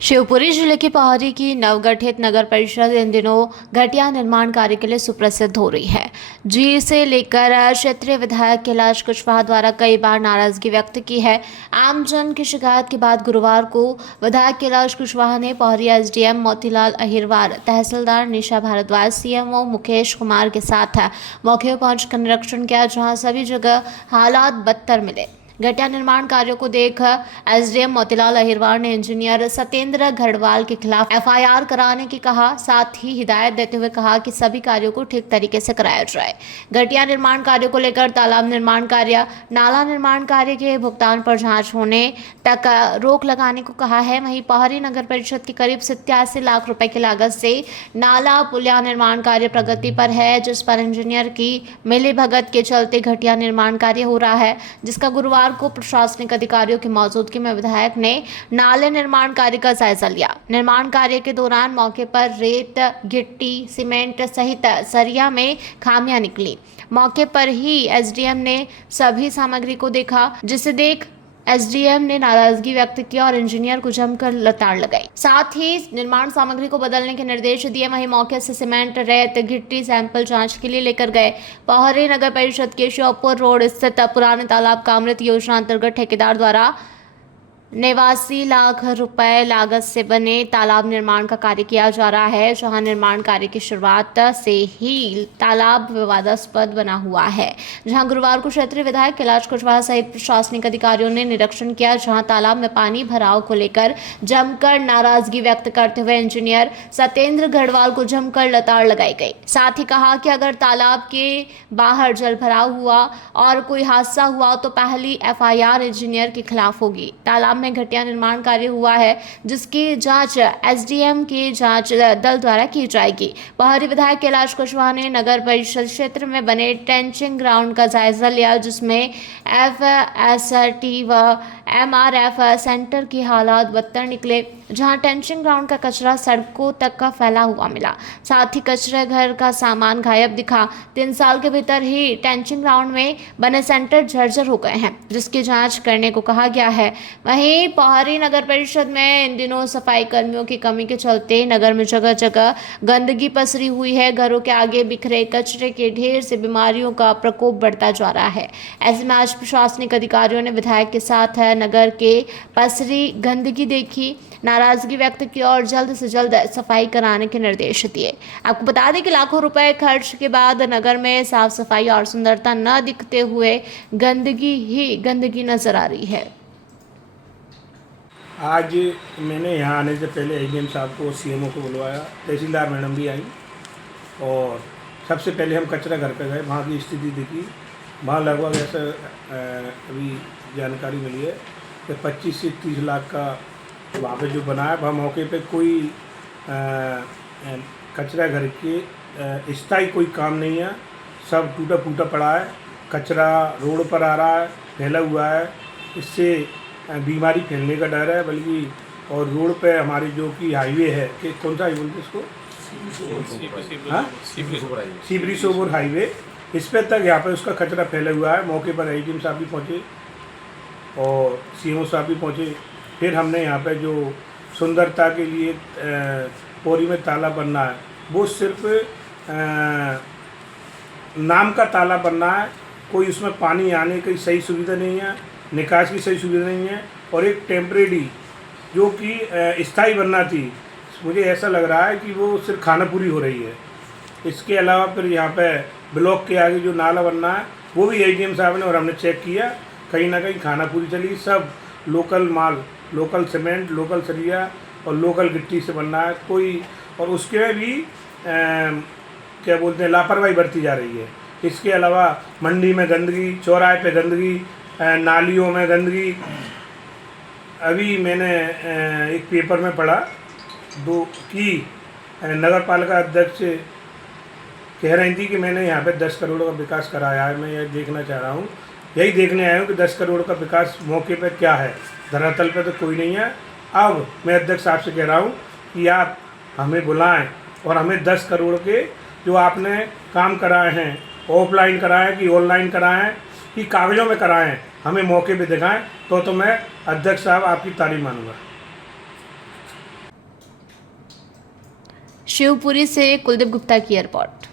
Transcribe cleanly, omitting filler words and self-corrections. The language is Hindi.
शिवपुरी जिले के पहाड़ी की नवगठित नगर परिषद इन दिनों घटिया निर्माण कार्य के लिए सुप्रसिद्ध हो रही है। जिसे लेकर क्षेत्रीय विधायक कैलाश कुशवाहा द्वारा कई बार नाराजगी व्यक्त की है। आमजन की शिकायत के बाद गुरुवार को विधायक कैलाश कुशवाहा ने पहाड़ी एसडीएम मोतीलाल अहिरवार, तहसीलदार निशा भारद्वाज, सीएमओ मुकेश कुमार के साथ मौके पर पहुंचकर निरीक्षण किया, जहां सभी जगह हालात बदतर मिले। घटिया निर्माण कार्यों को देख एसडीएम मोतीलाल अहिरवार ने इंजीनियर सत्येंद्र घड़वाल के खिलाफ एफआईआर कराने की कहा। साथ ही हिदायत देते हुए कहा कि सभी कार्यों को ठीक तरीके से कराया जाए। घटिया निर्माण कार्यों को लेकर तालाब निर्माण कार्य, नाला निर्माण कार्य के भुगतान पर जांच होने तक रोक लगाने को कहा है। वहीं पहाड़ी नगर परिषद की करीब 87 लाख रुपए की लागत से नाला पुलिया निर्माण कार्य प्रगति पर है, जिस पर इंजीनियर की मिलीभगत के चलते घटिया निर्माण कार्य हो रहा है, जिसका गुरुवार को प्रशासनिक अधिकारियों की मौजूदगी में विधायक ने नाले निर्माण कार्य का जायजा लिया। निर्माण कार्य के दौरान मौके पर रेत, गिट्टी, सीमेंट सहित सरिया में खामियां निकली। मौके पर ही एसडीएम ने सभी सामग्री को देखा, जिसे देख एसडीएम ने नाराजगी व्यक्त की और इंजीनियर को जमकर लताड़ लगाई। साथ ही निर्माण सामग्री को बदलने के निर्देश दिए। वहीं मौके से सीमेंट, रेत, गिट्टी सैंपल जांच के लिए लेकर गए। पहाड़ी नगर परिषद के श्योपुर रोड स्थित पुराने तालाब का अमृत योजना अंतर्गत ठेकेदार द्वारा 89 लाख रुपए लागत से बने तालाब निर्माण का कार्य किया जा रहा है, जहां निर्माण कार्य की शुरुआत से ही तालाब विवादास्पद बना हुआ है। जहां गुरुवार को क्षेत्रीय विधायक कैलाश कुशवाहा सहित प्रशासनिक अधिकारियों ने निरीक्षण किया, जहां तालाब में पानी भराव को लेकर जमकर नाराजगी व्यक्त करते हुए इंजीनियर सत्येंद्र घड़वाल को जमकर लताड़ लगाई गई। साथ ही कहा कि अगर तालाब के बाहर जल भराव हुआ और कोई हादसा हुआ तो पहली एफआईआर इंजीनियर के खिलाफ होगी। तालाब में घटिया निर्माण कार्य हुआ है, जिसकी जांच एसडीएम के जांच दल द्वारा की जाएगी। पहाड़ी विधायक कैलाश कुशवाहा ने नगर परिषद क्षेत्र में बने टेंचिंग ग्राउंड का जायजा लिया, जिसमें एफएसटी व एमआरएफ सेंटर की हालात बदतर निकले, जहां टेंचिंग ग्राउंड का कचरा सड़कों तक का फैला हुआ मिला। साथ ही कचरे घर का सामान गायब दिखा। 3 साल के भीतर ही टेंचिंग ग्राउंड में बने सेंटर जर्जर हो गए हैं, जिसकी जांच करने को कहा गया है। वहीं पहाड़ी नगर परिषद में इन दिनों सफाई कर्मियों की कमी के चलते नगर में जगह जगह गंदगी पसरी हुई है। घरों के आगे बिखरे कचरे के ढेर से बीमारियों का प्रकोप बढ़ता जा रहा है। ऐसे में आज प्रशासनिक अधिकारियों ने विधायक के साथ नगर के पसरी गंदगी देखी, नाराजगी व्यक्त की और जल्द से जल्द सफाई कराने के निर्देश दिए। आपको बता दें कि लाखों रुपए खर्च के बाद नगर में साफ सफाई और सुंदरता न दिखते हुए गंदगी ही गंदगी नजर आ रही है। आज मैंने यहाँ आने से पहले एसडीएम साहब को, सीएमओ को बुलवाया, तहसीलदार मैडम भी आई और सबसे पहले हम कचरा घर पे गए, वहाँ की स्थिति देखी। वहाँ लगभग ऐसा अभी जानकारी मिली है कि 25 से 30 लाख का वहाँ पे जो बना है, वहाँ मौके पे कोई कचरा घर के स्थायी कोई काम नहीं है, सब टूटा फूटा पड़ा है। कचरा रोड पर आ रहा है, फैला हुआ है, इससे बीमारी फैलने का डर है। बल्कि और रोड पे हमारी जो कि हाईवे है, कि कौन सा हाईवे बोलते हैं इसको, हाँ, सीबरी सोबोर हाईवे, इस पे तक यहाँ पे उसका कचरा फैला हुआ है। मौके पर एसडीएम साहब भी पहुँचे और सीएमओ साहब भी पहुँचे। फिर हमने यहाँ पे जो सुंदरता के लिए पौड़ी में तालाब बनना है, वो सिर्फ नाम का तालाब बनना है, कोई उसमें पानी आने की सही सुविधा नहीं है, निकास की सही सुविधा नहीं है, और एक टेम्परेरी जो कि स्थायी बनना थी, मुझे ऐसा लग रहा है कि वो सिर्फ खानापुरी हो रही है। इसके अलावा फिर यहाँ पे ब्लॉक के आगे जो नाला बनना है, वो भी एसडीएम साहब ने और हमने चेक किया, कहीं ना कहीं खानापुरी चली। सब लोकल माल, लोकल सीमेंट, लोकल सरिया और लोकल गिट्टी से बनना है कोई, और उसके में भी क्या बोलते हैं, लापरवाही बरती जा रही है। इसके अलावा मंडी में गंदगी, चौराहे पे गंदगी, नालियों में गंदगी। अभी मैंने एक पेपर में पढ़ा नगर पालिका अध्यक्ष कह रही थी कि मैंने यहाँ पे 10 करोड़ का विकास कराया है। मैं यह देखना चाह रहा हूँ, यही देखने आया हूँ कि 10 करोड़ का विकास मौके पे क्या है, धरातल पे तो कोई नहीं है। अब मैं अध्यक्ष साहब से कह रहा हूँ कि आप हमें बुलाएं और हमें 10 करोड़ के जो आपने काम कराए हैं, ऑफलाइन कराएं कि ऑनलाइन कराएं कि कागज़ों में कराएं, हमें मौके पे दिखाएं, तो मैं अध्यक्ष साहब आपकी तारीफ मानूंगा। शिवपुरी से कुलदीप गुप्ता की रिपोर्ट।